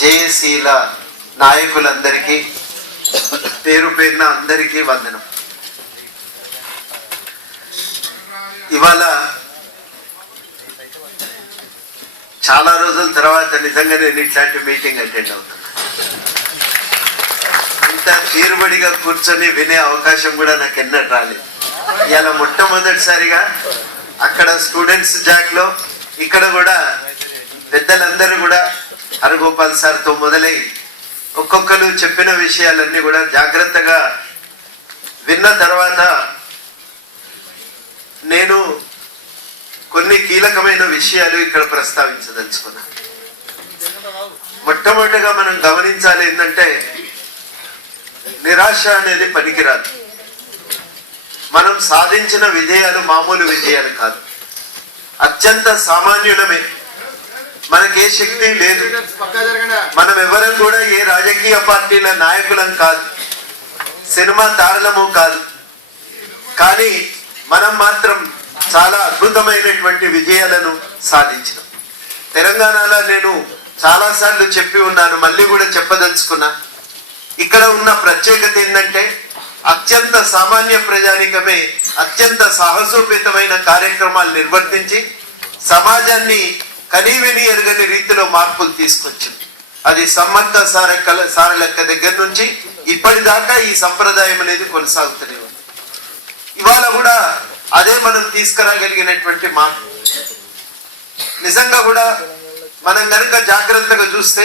జేఏసీల నాయకులందరికీ పేరు పేరున అందరికీ వందనం. ఇవాళ చాలా రోజుల తర్వాత నిజంగా నేను ఇట్లాంటి మీటింగ్ అటెండ్ అవుతున్నా. ఇంత తీరుబడిగా కూర్చొని వినే అవకాశం కూడా నాకు ఎన్నడూ రాలేదు. ఇలా మొట్టమొదటిసారిగా అక్కడ స్టూడెంట్స్ జాక్లో ఇక్కడ కూడా పెద్దలందరూ కూడా హరగోపాల్ సార్తో మొదలై ఒక్కొక్కరు చెప్పిన విషయాలన్నీ కూడా జాగ్రత్తగా విన్న తర్వాత నేను కొన్ని కీలకమైన విషయాలు ఇక్కడ ప్రస్తావించదలుచుకున్నా. మొట్టమొదటిగా మనం గమనించాలి ఏంటంటే నిరాశ అనేది పనికిరాదు. మనం సాధించిన విజయాలు మామూలు విజయాలు కాదు, అత్యంత సామాన్యులమే. మనకే శక్తి లేదు, మనం ఎవరం కూడా ఏ రాజకీయ పార్టీల నాయకులం కాదు, సినిమా తారలము కాదు. కానీ మనం మాత్రం చాలా అద్భుతమైనటువంటి విజయాలను సాధించినాం. తెలంగాణలో నేను చాలాసార్లు చెప్పి ఉన్నాను, మళ్ళీ కూడా చెప్పదలుచుకున్నా. ఇక్కడ ఉన్న ప్రత్యేకత ఏంటంటే అత్యంత సామాన్య ప్రజానికమే అత్యంత సాహసోపేతమైన కార్యక్రమాలు నిర్వర్తించి సమాజాన్ని కనీవిని ఎరుగని రీతిలో మార్పులు తీసుకొచ్చింది. అది సమ్మక్క సారలక్క దగ్గర నుంచి ఇప్పటిదాకా ఈ సంప్రదాయం అనేది కొనసాగుతూనే ఉంది. ఇవాళ కూడా అదే మనం తీసుకురాగలిగినటువంటి మార్పు. నిజంగా కూడా మనం కనుక జాగ్రత్తగా చూస్తే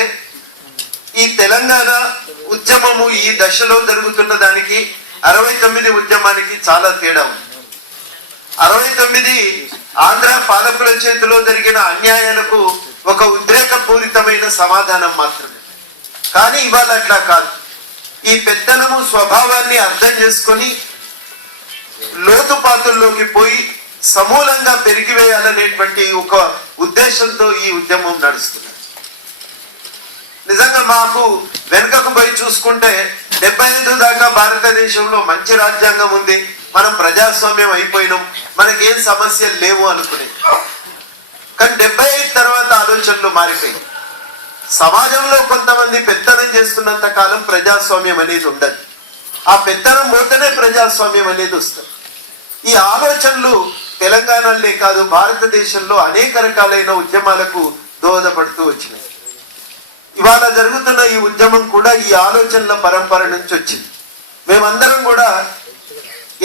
ఈ తెలంగాణ ఉద్యమము ఈ దశలో జరుగుతున్న దానికి 69 ఉద్యమానికి చాలా తేడా ఉంది. 69 ఆంధ్ర పాలకుల చేతిలో జరిగిన అన్యాయాలకు ఒక ఉద్రేకపూరితమైన సమాధానం మాత్రమే. కానీ ఇవాళ అట్లా కాదు. ఈ పెత్తనము స్వభావాన్ని అర్థం చేసుకొని లోతుపాతుల్లోకి పోయి సమూలంగా పెరిగివేయాలనేటువంటి ఒక ఉద్దేశంతో ఈ ఉద్యమం నడుస్తుంది. నిజంగా మాకు వెనుకకు పోయి చూసుకుంటే 75 దాకా భారతదేశంలో మంచి రాజ్యాంగం ఉంది, మనం ప్రజాస్వామ్యం అయిపోయినాం, మనకేం సమస్యలు లేవు అనుకునే. కానీ 75 తర్వాత ఆలోచనలు మారిపోయి సమాజంలో కొంతమంది పెత్తనం చేస్తున్నంత కాలం ప్రజాస్వామ్యం అనేది ఉండదు. ఆ పెత్తనం పోతేనే ప్రజాస్వామ్యం అనేది వస్తుంది. ఈ ఆలోచనలు తెలంగాణలో కాదు భారతదేశంలో అనేక రకాలైన ఉద్యమాలకు దోహదపడుతూ వచ్చినాయి. ఇవాళ జరుగుతున్న ఈ ఉద్యమం కూడా ఈ ఆలోచనల పరంపర నుంచి వచ్చింది. మేమందరం కూడా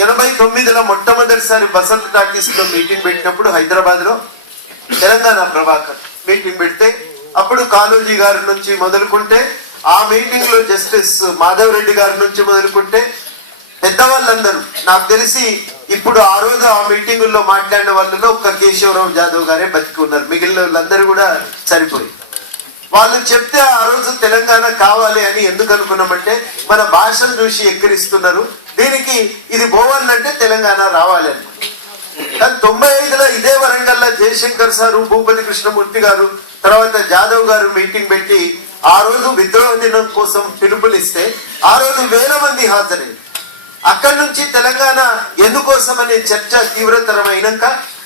89లో మొట్టమొదటిసారి బసంత్ టాకీస్ లో మీటింగ్ పెట్టినప్పుడు హైదరాబాద్ లో తెలంగాణ ప్రభాకర్ మీటింగ్ పెడితే అప్పుడు కాళోజీ గారి నుంచి మొదలుకుంటే ఆ మీటింగ్ లో జస్టిస్ మాధవ్ రెడ్డి గారి నుంచి మొదలుకుంటే పెద్దవాళ్ళందరూ నాకు తెలిసి ఇప్పుడు ఆ రోజు ఆ మీటింగుల్లో మాట్లాడిన వాళ్ళలో ఒక్క కేశవరావు జాదవ్ గారే బతికి ఉన్నారు, మిగిలిన వాళ్ళందరూ కూడా చనిపోయి. వాళ్ళు చెప్తే ఆ రోజు తెలంగాణ కావాలి అని ఎందుకు అనుకున్నామంటే మన భాషను చూసి ఎక్కిరిస్తున్నారు, దీనికి ఇది పోవాలంటే తెలంగాణ రావాలి అని. కానీ 95లో ఇదే వరంగల్లో జయశంకర్ సారు, భూపతి కృష్ణమూర్తి గారు, తర్వాత జాదవ్ గారు మీటింగ్ పెట్టి ఆ రోజు విద్రోహ దినం కోసం పిలుపులు ఇస్తే ఆ రోజు 1000 మంది హాజరైంది. అక్కడి నుంచి తెలంగాణ ఎందుకోసం అనే చర్చ తీవ్రతరమైనాక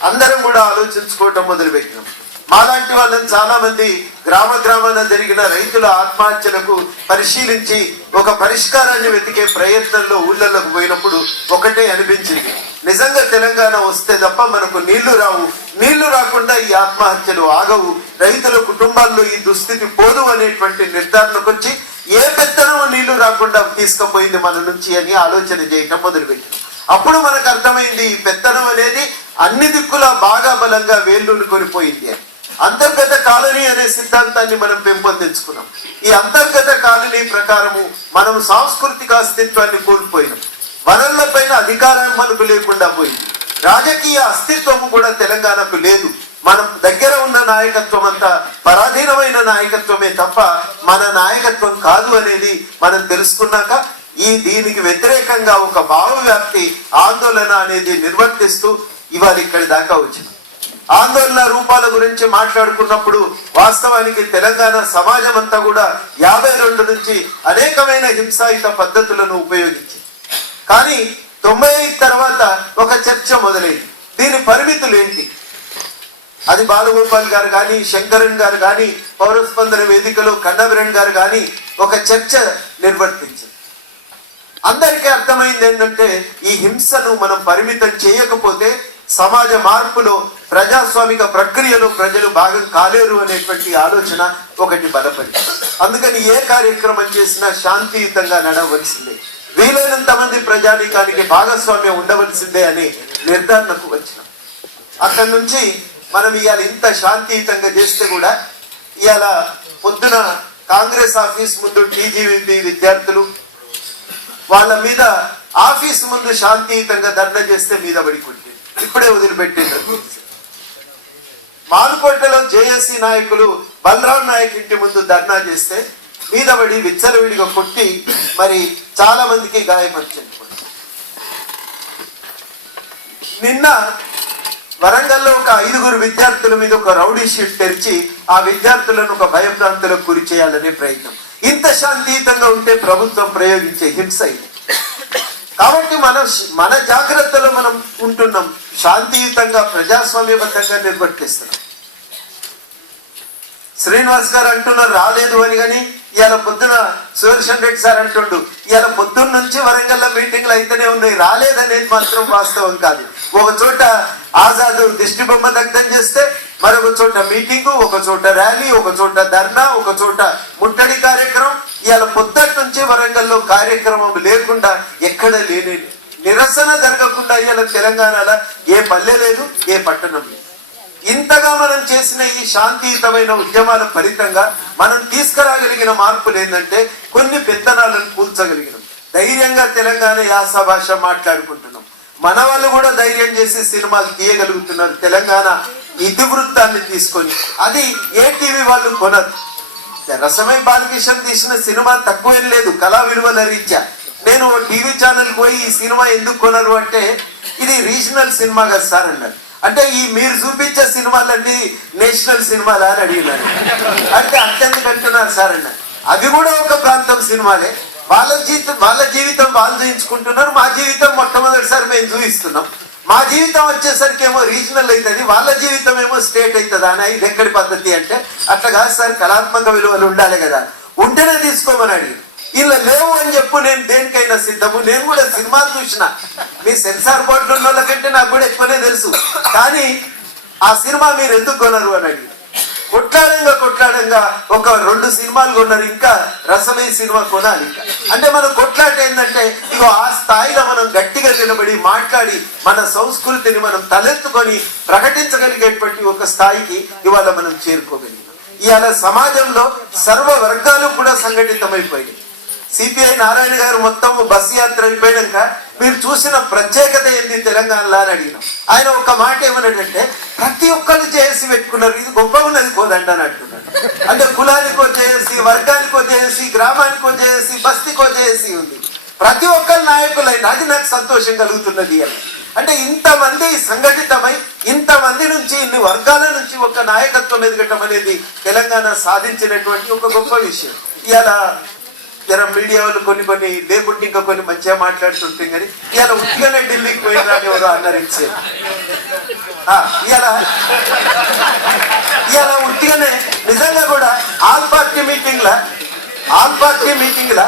అందరం కూడా ఆలోచించుకోవటం మొదలుపెట్టినాం. మాలాంటి వాళ్ళని చాలా మంది గ్రామాన జరిగిన రైతుల ఆత్మహత్యలకు పరిశీలించి ఒక పరిష్కారాన్ని వెతికే ప్రయత్నంలో ఊళ్ళలోకి పోయినప్పుడు ఒకటే అనిపించింది, నిజంగా తెలంగాణ వస్తే తప్ప మనకు నీళ్లు రావు, నీళ్లు రాకుండా ఈ ఆత్మహత్యలు ఆగవు, రైతుల కుటుంబాల్లో ఈ దుస్థితి పోదు అనేటువంటి నిర్ధారణకు వచ్చి ఏ పెత్తనము నీళ్లు రాకుండా తీసుకుపోయింది మన నుంచి అని ఆలోచన చేయటం మొదలుపెట్టింది. అప్పుడు మనకు అర్థమైంది ఈ పెత్తనం అనేది అన్ని దిక్కులా బాగా బలంగా వేళ్ళుని కొనిపోయింది అని. అంతర్గత కాలనీ అనే సిద్ధాంతాన్ని మనం పెంపొందించుకున్నాం. ఈ అంతర్గత కాలనీ ప్రకారము మనం సాంస్కృతిక అస్తిత్వాన్ని కోల్పోయినాం, వనరుల పైన అధికారం మనకు లేకుండా పోయింది, రాజకీయ అస్తిత్వము కూడా తెలంగాణకు లేదు. మనం దగ్గర ఉన్న నాయకత్వం అంతా పరాధీనమైన నాయకత్వమే తప్ప మన నాయకత్వం కాదు అనేది మనం తెలుసుకున్నాక దీనికి వ్యతిరేకంగా ఒక భావవ్యాప్తి ఆందోళన అనేది నిర్వర్తిస్తూ ఇవాళ ఇక్కడి దాకా వచ్చింది. ఆందోళన రూపాల గురించి మాట్లాడుకున్నప్పుడు వాస్తవానికి తెలంగాణ సమాజం అంతా కూడా 52 నుంచి అనేకమైన హింసాయుత పద్ధతులను ఉపయోగించింది. కానీ 95 తర్వాత ఒక చర్చ మొదలైంది, దీని పరిమితులు ఏంటి? అది బాలగోపాల్ గారు కానీ, శంకరన్ గారు కానీ, పౌరస్పందన వేదికలో కన్నబిరణ్ గారు కానీ ఒక చర్చ నిర్వర్తించారు. అందరికీ అర్థమైంది ఏంటంటే ఈ హింసను మనం పరిమితం చేయకపోతే సమాజ మార్పులో, ప్రజాస్వామిక ప్రక్రియలో ప్రజలు భాగం కాలేరు అనేటువంటి ఆలోచన ఒకటి బలపడింది. అందుకని ఏ కార్యక్రమం చేసినా శాంతియుతంగా నడవలసిందే, వీలైనంత మంది ప్రజానీకానికి భాగస్వామ్యం ఉండవలసిందే అని నిర్ధారణకు వచ్చినాం. అక్కడి నుంచి మనం ఇవాళ ఇంత శాంతియుతంగా చేస్తే కూడా ఇవాళ పొద్దున కాంగ్రెస్ ఆఫీస్ ముందు టీజీవీపీ విద్యార్థులు వాళ్ళ మీద ఆఫీస్ ముందు శాంతియుతంగా ధర్నా చేస్తే మీద పడి కొట్టింది. ఇప్పుడే వదిలిపెట్టిండ్రు. మానుకోటలో జేఏసీ నాయకులు బలరాం నాయక్ ఇంటి ముందు ధర్నా చేస్తే మీద పడి విచ్చలవిడిగా కొట్టి మరి చాలా మందికి గాయపరిచింది. నిన్న వరంగల్లో ఒక 5 విద్యార్థుల మీద ఒక రౌడీ షీట్ తెరిచి ఆ విద్యార్థులను ఒక భయభ్రాంతులకు గురి చేయాలనే ప్రయత్నం. ఇంత శాంతియుతంగా ఉంటే ప్రభుత్వం ప్రయోగించే హింస ఇది. కాబట్టి మన జాగ్రత్తలో మనం ఉంటున్నాం, శాంతియుతంగా ప్రజాస్వామ్యబద్ధంగా నిర్వర్తిస్తున్నాం. శ్రీనివాస్ గారు అంటున్నారు రాలేదు అని, కానీ ఇవాళ పొద్దున సుదర్శన్ రెడ్డి సార్ అంటుండు ఇవాళ పొద్దున్న నుంచి వరంగల్ మీటింగ్లు అయితేనే ఉన్నాయి, రాలేదనేది మాత్రం వాస్తవం కాదు. ఒక చోట ఆజాద్ దిష్టి బొమ్మ దగ్ధం చేస్తే మరొక చోట మీటింగు, ఒక చోట ర్యాలీ, ఒక చోట ధర్నా, ఒక చోట ముట్టడి కార్యక్రమం. ఇవాళ పొద్దుటి నుంచి వరంగల్లో కార్యక్రమం లేకుండా ఎక్కడ లేని నిరసన జరగకుండా ఇవాళ తెలంగాణలో ఏ పల్లె లేదు, ఏ పట్టణం లేదు. ఇంతగా మనం చేసిన ఈ శాంతియుతమైన ఉద్యమాల ఫలితంగా మనం తీసుకురాగలిగిన మార్పులు ఏంటంటే కొన్ని పెత్తనాలను కూల్చగలిగినాం. ధైర్యంగా తెలంగాణ యాస భాష మాట్లాడుకుంటున్నాం. మన వాళ్ళు కూడా ధైర్యం చేసి సినిమాలు తీయగలుగుతున్నారు. తెలంగాణ ఇతివృత్తాన్ని తీసుకొని అది ఏ టీవీ వాళ్ళు కొనరు. రసమై బాలకిషన్ తీసిన సినిమా తక్కువేం లేదు కళా విలువల రీత్యా. నేను టీవీ ఛానల్ పోయి ఈ సినిమా ఎందుకు కొనరు అంటే ఇది రీజనల్ సినిమా కదా సార్ అన్నారు. అంటే ఈ మీరు చూపించే సినిమాలన్నీ నేషనల్ సినిమాలు అని అడిగినారు. అంటే అత్యంత అంటున్నారు సార్ అన్నారు. అవి కూడా ఒక ప్రాంతం సినిమాలే. వాళ్ళ జీవితం వాళ్ళు చూయించుకుంటున్నారు, మా జీవితం మొట్టమొదటిసారి మేము చూపిస్తున్నాం. మా జీవితం వచ్చేసరికి ఏమో రీజనల్ అవుతుంది, వాళ్ళ జీవితం ఏమో స్టేట్ అవుతుందా అని. ఇది ఎక్కడి పద్ధతి అంటే అట్లా కాదు సార్, కళాత్మక విలువలు ఉండాలి కదా, ఉంటేనే తీసుకోమని అడిగి. ఇలా లేవు అని చెప్పు, నేను దేనికైనా సిద్ధము. నేను కూడా సినిమాలు చూసిన, మీ సెన్సార్ బోర్డులో ఉన్న వాళ్ళకంటే నాకు కూడా ఎక్కువనే తెలుసు. కానీ ఆ సినిమా మీరు ఎందుకు కొనరు అని అడిగి కొట్లాడంగా ఒక 2 సినిమాలు కొన్నారు, ఇంకా రసమై సినిమా కొనాలి. అంటే మనం కొట్లాట ఏంటంటే ఇగో ఆ స్థాయిలో మనం గట్టిగా నిలబడి మాట్లాడి మన సంస్కృతిని మనం తలెత్తుకొని ప్రకటించగలిగేటువంటి ఒక స్థాయికి ఇవాళ మనం చేరుకోగలిగాం. ఇవాళ సమాజంలో సర్వ వర్గాలు కూడా సంఘటితమైపోయాయి. సిపిఐ నారాయణ గారు మొత్తం బస్సు యాత్ర అయిపోయాక మీరు చూసిన ప్రత్యేకత ఏంది తెలంగాణలో అని అడిగినాం. ఆయన ఒక మాట ఏమన్నాడంటే ప్రతి ఒక్కరు జేఏసీ పెట్టుకున్నారు, ఇది గొప్ప ఉన్నది కోదండి అని అంటున్నాడు. అంటే కులానికో జేఏసీ, వర్గానికో జేఏసీ, గ్రామానికో జేఏసీ, బస్తీకో జేఏసీ ఉంది. ప్రతి ఒక్కరు నాయకులైన అది నాకు సంతోషం కలుగుతున్నది అని. అంటే ఇంతమంది సంఘటితమై ఇంతమంది నుంచి ఇన్ని వర్గాల నుంచి ఒక నాయకత్వం ఎదగటం అనేది తెలంగాణ సాధించినటువంటి ఒక గొప్ప విషయం. ఇలా మీడియా వాళ్ళు కొన్ని లేకుంటే ఇంకా కొన్ని మంచిగా మాట్లాడుతుంటాం. కానీ ఇలా ఉట్టిగానే ఢిల్లీకి పోయినా ఎవరు అన్నారు. ఇలా ఉట్టిగానే నిజంగా కూడా ఆల్ పార్టీ మీటింగ్ల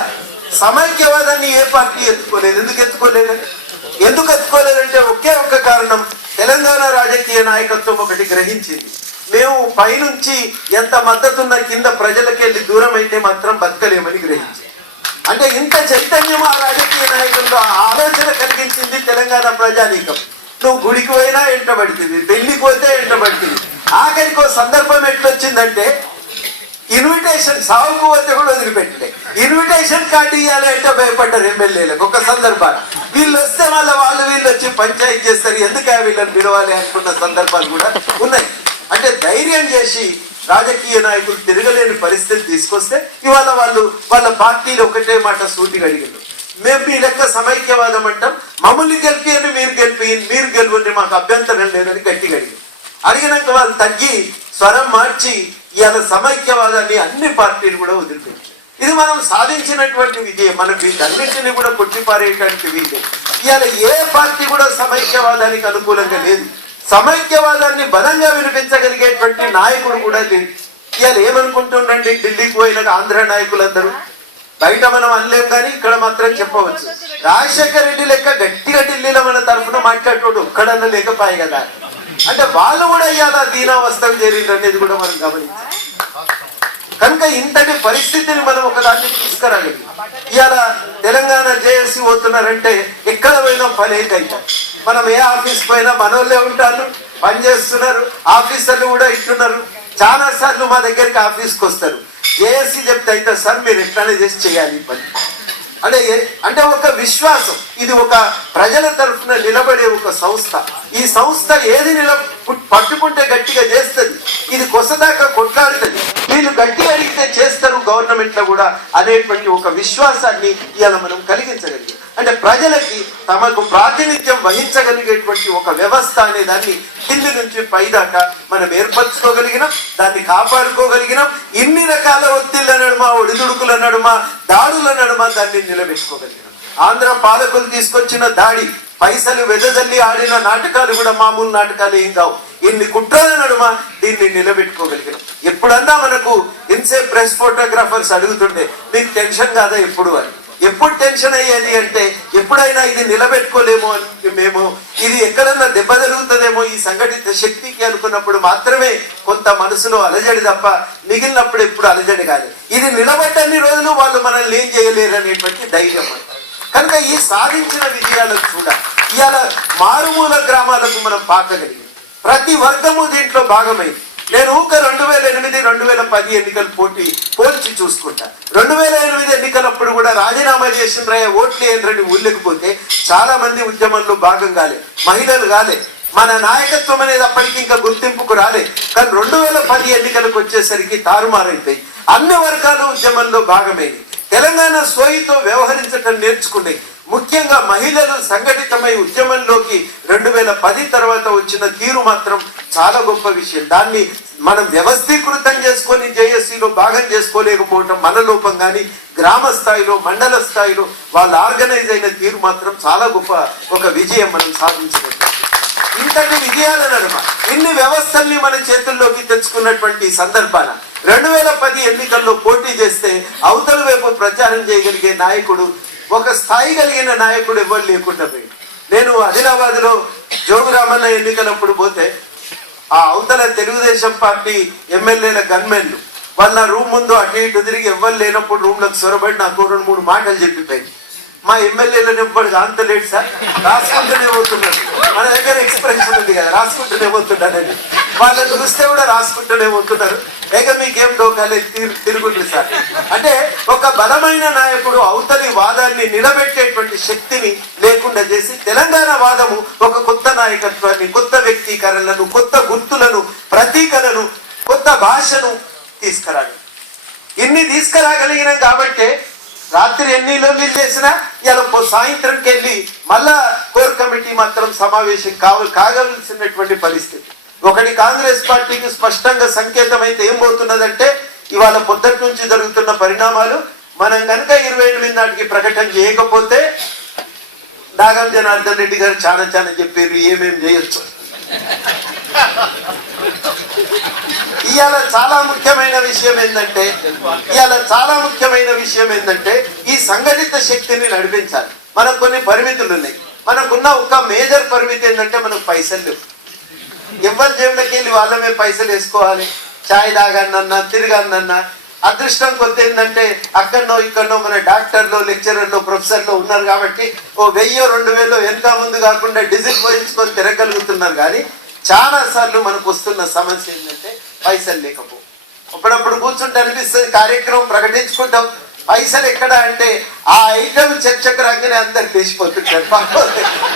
సమైక్యవాదాన్ని ఏ పార్టీ ఎత్తుకోలేదు. ఎందుకు ఎత్తుకోలేదంటే ఒకే ఒక్క కారణం, తెలంగాణ రాజకీయ నాయకత్వం ఒకటి గ్రహించింది. మేము పైనుంచి ఎంత మద్దతున్న కింద ప్రజలకెళ్ళి దూరం అయితే మాత్రం బతకలేమని గ్రహించింది. అంటే ఇంత చైతన్యం ఆ రాజకీయ నాయకుల్లో ఆలోచన కలిగించింది తెలంగాణ ప్రజానీకం. నువ్వు గుడికి పోయినా ఎంటబడుతుంది, పెళ్లికి పోతే ఎంటబడుతుంది. ఆఖరికి సందర్భం ఎట్లొచ్చిందంటే ఇన్విటేషన్ సాగుకు పోతే కూడా వదిలిపెట్టలే, ఇన్విటేషన్ కార్డు ఇవ్వాలి అంటే భయపడ్డారు ఎమ్మెల్యేలకు. ఒక సందర్భాలు వీళ్ళు వస్తే వాళ్ళు వచ్చి పంచాయతీ చేస్తారు, ఎందుకే వీళ్ళని పిలవాలి అనుకున్న సందర్భాలు కూడా ఉన్నాయి. అంటే ధైర్యం చేసి రాజకీయ నాయకులు తిరగలేని పరిస్థితి తీసుకొస్తే ఇవాళ వాళ్ళ పార్టీలు ఒకటే మాట సూటిగా అడిగారు, మేము మీ లెక్క సమైక్యవాదం అంటాం, మమ్మల్ని గెలిపి అని మీరు గెలువండి, మాకు అభ్యంతరం లేదని గట్టిగా అడిగినాక వాళ్ళు తగ్గి స్వరం మార్చి ఇవాళ సమైక్యవాదాన్ని అన్ని పార్టీలు కూడా వదిలిపెట్టారు. ఇది మనం సాధించినటువంటి విజయం. మనం వీటన్నింటినీ కూడా కొట్టిపారేయడానికి విజయం. ఇవాళ ఏ పార్టీ కూడా సమైక్యవాదానికి అనుకూలంగా లేదు. సమైక్యవాదాన్ని బలంగా వినిపించగలిగేటువంటి నాయకుడు కూడా లేదు. ఇవాళ ఏమనుకుంటుండండి ఢిల్లీకి పోయిన ఆంధ్ర నాయకులందరూ, బయట మనం అనలేం కానీ ఇక్కడ మాత్రం చెప్పవచ్చు, రాజశేఖర రెడ్డి లెక్క గట్టిగా ఢిల్లీలో మన తరఫున మాట్లాడేటోడు ఒక్కడన్నా లేకపోయే కదా. అంటే వాళ్ళు కూడా ఇవాళ దీనావస్థకు చేరిండ్రు అనేది కూడా మనం గమనించాలి. కనుక ఇంతటి పరిస్థితిని మనం ఒకదాన్ని తీసుకురాలి. ఇవాళ తెలంగాణ జేఏసీ పోతున్నారంటే ఎక్కడ పోయినా పని అయితే మనం ఏ ఆఫీస్ పోయినా మనోళ్ళే ఉంటారు, పనిచేస్తున్నారు, ఆఫీసర్లు కూడా ఇట్టున్నారు. చాలా సార్లు మా దగ్గరికి ఆఫీస్కి వస్తారు, జేఏసీ చెప్తే అయితే సార్ మీరు ఎట్లానే చేసి చేయాలి పని అంటే ఒక విశ్వాసం. ఇది ఒక ప్రజల తరఫున నిలబడే ఒక సంస్థ. ఈ సంస్థ ఏది పట్టుకుంటే గట్టిగా చేస్తుంది, ఇది కొసదాకా కొట్లాడుతుంది, వీళ్ళు గట్టిగా అడిగితే చేస్తారు గవర్నమెంట్ లో కూడా అనేటువంటి ఒక విశ్వాసాన్ని ఇవాళ మనం కలిగించగలిగాం. అంటే ప్రజలకి తమకు ప్రాతినిధ్యం వహించగలిగేటువంటి ఒక వ్యవస్థ అనే దాన్ని కింది నుంచి పైదాకా మనం ఏర్పరచుకోగలిగినాం, దాన్ని కాపాడుకోగలిగినాం. ఇన్ని రకాల ఒత్తిళ్ల నడుమ, ఒడిదుడుకుల నడుమ, దాడుల నడుమ దాన్ని నిలబెట్టుకోగలిగినాం. ఆంధ్ర పాలకులు తీసుకొచ్చిన దాడి, పైసలు వెదజల్లి ఆడిన నాటకాలు కూడా మామూలు నాటకాలు ఏం కావు. ఇన్ని కుట్రల నడుమ దీన్ని నిలబెట్టుకోగలిగినాం. ఎప్పుడన్నా మనకు ఇన్సే ప్రెస్ ఫోటోగ్రాఫర్స్ అడుగుతుండే మీకు టెన్షన్ కాదా ఎప్పుడు అని. ఎప్పుడు టెన్షన్ అయ్యేది అంటే ఎప్పుడైనా ఇది నిలబెట్టుకోలేమో అని మేము, ఇది ఎక్కడన్నా దెబ్బ జరుగుతుందేమో ఈ సంఘటిత శక్తికి అనుకున్నప్పుడు మాత్రమే కొంత మనసులో అలజడి తప్ప మిగిలినప్పుడు ఎప్పుడు అలజడి కాదు. ఇది నిలబెట్టని రోజులు వాళ్ళు మనల్ని ఏం చేయలేరు అనేటువంటి ధైర్యం. కనుక ఈ సాధించిన విజయాలకు కూడా ఇవాళ మారుమూల గ్రామాలకు మనం పాకగలిగాం. ప్రతి వర్గము దీంట్లో భాగమైంది. నేను 2008, 2010 ఎన్నికలు పోల్చి చూసుకుంటా. 2008 ఎన్నికలప్పుడు కూడా రాజీనామా చేసిన ఓట్లు ఏంటని ఊళ్ళకపోతే చాలా మంది ఉద్యమంలో భాగం కాలే, మహిళలు కాలే, మన నాయకత్వం అనేది అప్పటికి ఇంకా గుర్తింపుకు రాలే. కానీ 2010 ఎన్నికలకు వచ్చేసరికి తారుమారైపోయి అన్ని వర్గాలు ఉద్యమంలో భాగమైంది. తెలంగాణ సోయితో వ్యవహరించటం నేర్చుకున్నాయి. ముఖ్యంగా మహిళలు సంఘటితమై ఉద్యమంలోకి 2010 తర్వాత వచ్చిన తీరు మాత్రం చాలా గొప్ప విషయం. దాన్ని మనం వ్యవస్థీకృతం చేసుకొని జేఏసీలో భాగం చేసుకోలేకపోవటం మన లోపం. కానీ గ్రామ స్థాయిలో, మండల స్థాయిలో వాళ్ళు ఆర్గనైజ్ అయిన తీరు మాత్రం చాలా గొప్ప ఒక విజయం మనం సాధించగలిగాం. ఇంతటి విజయాల నడుమ ఇన్ని వ్యవస్థల్ని మన చేతుల్లోకి తెచ్చుకున్నటువంటి సందర్భాన 2010 ఎన్నికల్లో పోటీ చేస్తే అవతల వైపు ప్రచారం చేయగలిగే నాయకుడు, ఒక స్థాయి కలిగిన నాయకుడు ఎవరు లేకుండా పోయింది. నేను ఆదిలాబాద్ లో జోగురామన్న ఎన్నికలప్పుడు పోతే ఆ అవతల తెలుగుదేశం పార్టీ ఎమ్మెల్యేల గన్మెన్లు వాళ్ళ రూమ్ ముందు అటు ఇటు తిరిగి ఎవరు లేనప్పుడు రూమ్లకు సొరబడి నాకు 2-3 మాటలు చెప్పిపోయింది. మా ఎమ్మెల్యేలను ఎవ్వడు అంతలేడు సార్, రాసుకుంటూనే పోతున్నాడు, మన దగ్గర ఎక్స్ప్రెషన్ ఉంది కదా, రాసుకుంటూనే పోతున్నాడని. వాళ్ళని చూస్తే కూడా రాసుకుంటూనే పోతున్నారు. మీకేం డోకాలే తిరుగుండ్రు సార్. అంటే ఒక బలమైన నాయకుడు అవతలి వాదాన్ని నిలబెట్టేటువంటి శక్తిని లేకుండా చేసి తెలంగాణ వాదము ఒక కొత్త నాయకత్వాన్ని, కొత్త వ్యక్తీకరణలను, కొత్త గుర్తులను, ప్రతీకలను, కొత్త భాషను తీసుకురాలి. ఇన్ని తీసుకురాగలిగినాం కాబట్టే రాత్రి ఎన్ని లొల్లి చేసినా ఇలా సాయంత్రంకి వెళ్ళి మళ్ళా కోర్ కమిటీ మాత్రం సమావేశం కాగలసినటువంటి పరిస్థితి. ఒకటి కాంగ్రెస్ పార్టీకి స్పష్టంగా సంకేతం అయితే ఏం పోతున్నదంటే ఇవాళ పొద్దుటి నుంచి జరుగుతున్న పరిణామాలు మనం కనుక 28 నాటికి ప్రకటన చేయకపోతే నాగం జనార్దన్ రెడ్డి గారు చాలా చెప్పారు ఏమేం చేయొచ్చు. ఇవాళ చాలా ముఖ్యమైన విషయం ఏంటంటే ఈ సంఘటిత శక్తిని నడిపించాలి. మనకు కొన్ని పరిమితులు ఉన్నాయి. మనకున్న ఒక మేజర్ పరిమితి ఏంటంటే మనకు పైసలు లేవు. ఎవరి జేబులకి వెళ్ళి వాళ్ళమే పైసలు వేసుకోవాలి. చాయ్ తాగన్నన్నా, తిరగన్నన్నా. అదృష్టం కొద్ది ఏంటంటే అక్కడనో ఇక్కడనో మన డాక్టర్లు, లెక్చరర్లు, ప్రొఫెసర్లు ఉన్నారు కాబట్టి 1000-2000 వెనక ముందు కాకుండా డీజిల్ పోయించుకొని తిరగలుగుతున్నారు. కానీ చాలా సార్లు మనకు వస్తున్న సమస్య ఏంటంటే పైసలు లేకపో. అప్పుడప్పుడు కూర్చుంటే అనిపిస్తుంది కార్యక్రమం ప్రకటించుకుంటాం, పైసలు ఎక్కడ అంటే ఆ ఐటమ్ చర్చకు రాగానే అందరు తెలిసిపోతుంటారు.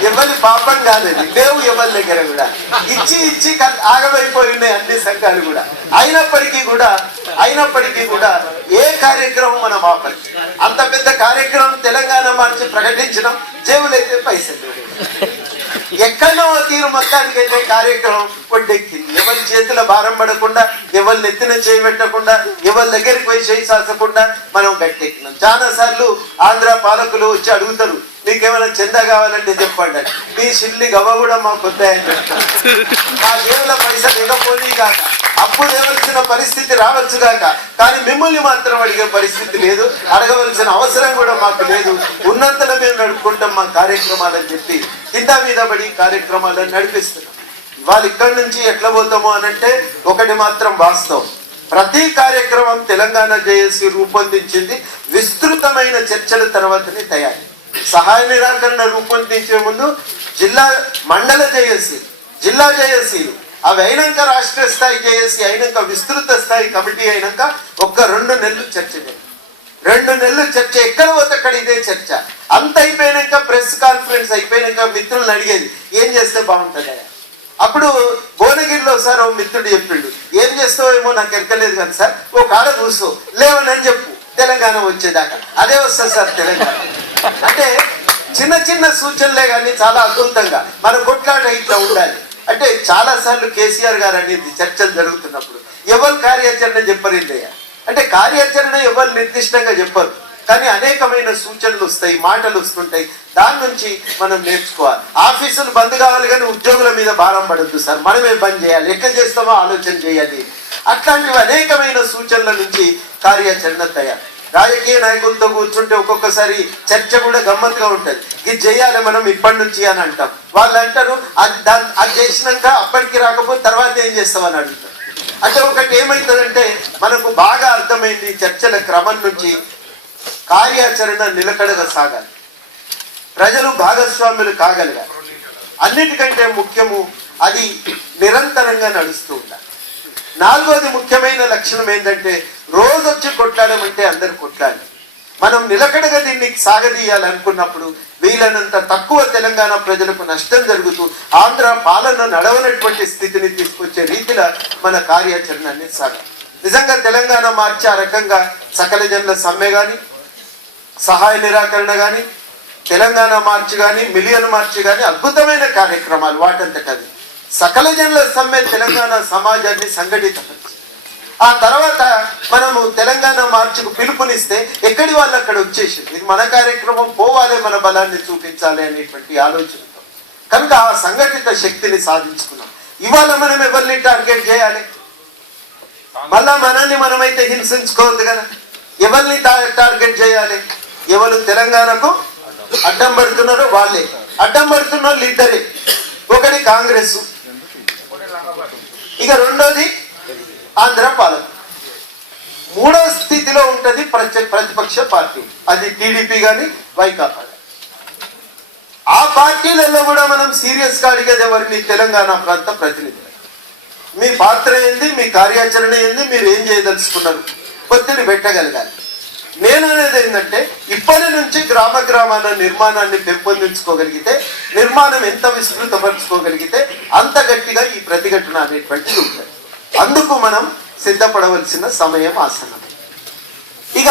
ఎవరి పాపం కాదండి, లేవు ఎవరి దగ్గర కూడా. ఇచ్చి ఆగమైపోయి ఉన్నాయి అన్ని సంఘాలు కూడా. అయినప్పటికీ కూడా ఏ కార్యక్రమం మనం ఆపలి. అంత పెద్ద కార్యక్రమం తెలంగాణ మార్చి ప్రకటించడం, జేబులైతే పైసలు ఎక్కడో తీరు మొత్తానికి అయితే కార్యక్రమం ఒడ్డెక్కింది. ఎవరి చేతుల భారం పడకుండా, ఎవరి నెత్తిన చేయబెట్టకుండా, ఎవరి దగ్గరికి పోయి చేయి సాసకుండా మనం గట్టెక్కినాం. చాలా సార్లు ఆంధ్ర పాలకులు వచ్చి అడుగుతారు, మీకేమైనా చందా కావాలంటే చెప్పండి. మీ షిల్లి గవ్వ కూడా మాకు వద్దాయని చెప్తాను. మా దేవుల పైసలు ఇవ్వకపోనీ కాక, అప్పు తేవలసిన పరిస్థితి రావచ్చు కాక, కానీ మిమ్మల్ని మాత్రం అడిగే పరిస్థితి లేదు, అడగవలసిన అవసరం కూడా మాకు లేదు. ఉన్నంతలో మేము నడుపుకుంటాం మా కార్యక్రమాలని చెప్పి కింద మీద పడి కార్యక్రమాలను నడిపిస్తున్నాం. ఇవాళ ఇక్కడి నుంచి ఎట్లా పోతామో అనంటే ఒకటి మాత్రం వాస్తవం, ప్రతి కార్యక్రమం తెలంగాణ జేఏసీ రూపొందించింది విస్తృతమైన చర్చల తర్వాతనే తయారు. సహాయ నిరాకరణ రూపొందించే ముందు జిల్లా మండల జేఏసీ, జిల్లా జేఏసీలు, అవి అయినాక రాష్ట్ర స్థాయి జేఏసీ అయినాక విస్తృత స్థాయి కమిటీ అయినాక 2 నెలలు చర్చ జరిగింది. 2 నెలలు చర్చ, ఎక్కడ పోతే అక్కడ ఇదే చర్చ. అంత అయిపోయినాక ప్రెస్ కాన్ఫరెన్స్ అయిపోయినాక మిత్రులను అడిగేది ఏం చేస్తే బాగుంటుంది. అప్పుడు భువనగిరిలో సార్ ఓ మిత్రుడు చెప్పిండు, ఏం చేస్తావేమో నాకు ఎరకలేదు కదా సార్, ఓ కాడ కూర్చో లేవనని చెప్పు తెలంగాణ వచ్చేదాకా, అదే వస్తుంది సార్ తెలంగాణ. అంటే చిన్న చిన్న సూచనలే కానీ చాలా అద్భుతంగా మన కొట్లాట ఇట్లా ఉండాలి. అంటే చాలా సార్లు కేసీఆర్ గారు అనేది చర్చలు జరుగుతున్నప్పుడు ఎవరు కార్యాచరణ చెప్పరిందయ్యా అంటే, కార్యాచరణ ఎవరు నిర్దిష్టంగా చెప్పరు, కానీ అనేకమైన సూచనలు వస్తాయి, మాటలు వస్తుంటాయి, దాని నుంచి మనం నేర్చుకోవాలి. ఆఫీసులు బంద్ కావాలి కానీ ఉద్యోగుల మీద భారం పడద్దు సార్, మనమే బంద్ చేయాలి, ఎక్కడ చేస్తామో ఆలోచన చేయాలి. అట్లాంటివి అనేకమైన సూచనల నుంచి కార్యాచరణ తయారు. రాజకీయ నాయకులతో కూర్చుంటే ఒక్కొక్కసారి చర్చ కూడా గమ్మత్తుగా ఉంటుంది. ఇది చేయాలి మనం ఇప్పటి నుంచి అని అంటాం, వాళ్ళు అంటారు అది చేసినాక అప్పటికి రాకపోతే తర్వాత ఏం చేస్తామని అడుగుతారు. అంటే ఒకటి ఏమవుతుందంటే మనకు బాగా అర్థమైంది, చర్చల క్రమం నుంచి కార్యాచరణ నిలకడగా సాగాలి, ప్రజలు భాగస్వాములు కాగలగాలి. అన్నిటికంటే ముఖ్యము అది నిరంతరంగా నడుస్తూ ఉండాలి. 4వది ముఖ్యమైన లక్షణం ఏంటంటే రోజొచ్చి కొట్లాడమంటే అందరు కొట్లాడాలి. మనం నిలకడగా దీన్ని సాగదీయాలనుకున్నప్పుడు వీలైనంత తక్కువ తెలంగాణ ప్రజలకు నష్టం జరుగుతూ ఆంధ్ర పాలన నడవనటువంటి స్థితిని తీసుకొచ్చే రీతిలో మన కార్యాచరణ అనేది సాగాలి. నిజంగా తెలంగాణ మార్చి ఆ రకంగా సకల జనుల సమ్మె కానీ, సహాయ నిరాకరణ కానీ, తెలంగాణ మార్చి కానీ, మిలియన్ మార్చి కానీ అద్భుతమైన కార్యక్రమాలు. వాటంతటది సకల జనుల సమ్మె తెలంగాణ సమాజాన్ని సంఘటితపరిచింది. ఆ తర్వాత మనము తెలంగాణ మార్చికు పిలుపునిస్తే ఎక్కడి వాళ్ళు అక్కడ వచ్చేసింది. ఇది మన కార్యక్రమం, పోవాలి, మన బలాన్ని చూపించాలి అనేటువంటి ఆలోచనతో కనుక ఆ సంఘటిత శక్తిని సాధించుకున్నాం. ఇవాళ మనం ఎవరిని టార్గెట్ చేయాలి? మళ్ళా మనల్ని మనమైతే హింసించుకోవద్దు కదా. ఎవరిని టార్గెట్ చేయాలి? ఎవరు తెలంగాణకు అడ్డం పడుతున్నారో వాళ్ళే. అడ్డం పడుతున్న వాళ్ళు ఇద్దరే, ఒకటి కాంగ్రెస్, ఇక రెండోది ఆంధ్ర పాలన. 3వ స్థితిలో ఉంటది ప్రతిపక్ష పార్టీ, అది టీడీపీ కానీ వైకాపా. ఆ పార్టీలలో కూడా మనం సీరియస్ గా అడిగేది ఎవరిని? తెలంగాణ ప్రాంత ప్రతినిధులు. మీ పాత్ర ఏంది, మీ కార్యాచరణ ఏంది, మీరు ఏం చేయదలుచుకున్నారు, ఒత్తిడి పెట్టగలగాలి. నేను అనేది ఏంటంటే ఇప్పటి నుంచి గ్రామాల నిర్మాణాన్ని పెంపొందించుకోగలిగితే, నిర్మాణం ఎంత విస్తృతపరచుకోగలిగితే అంత గట్టిగా ఈ ప్రతిఘటన అనేటువంటిది ఉంటుంది. అందుకు మనం సిద్ధపడవలసిన సమయం ఆసనం.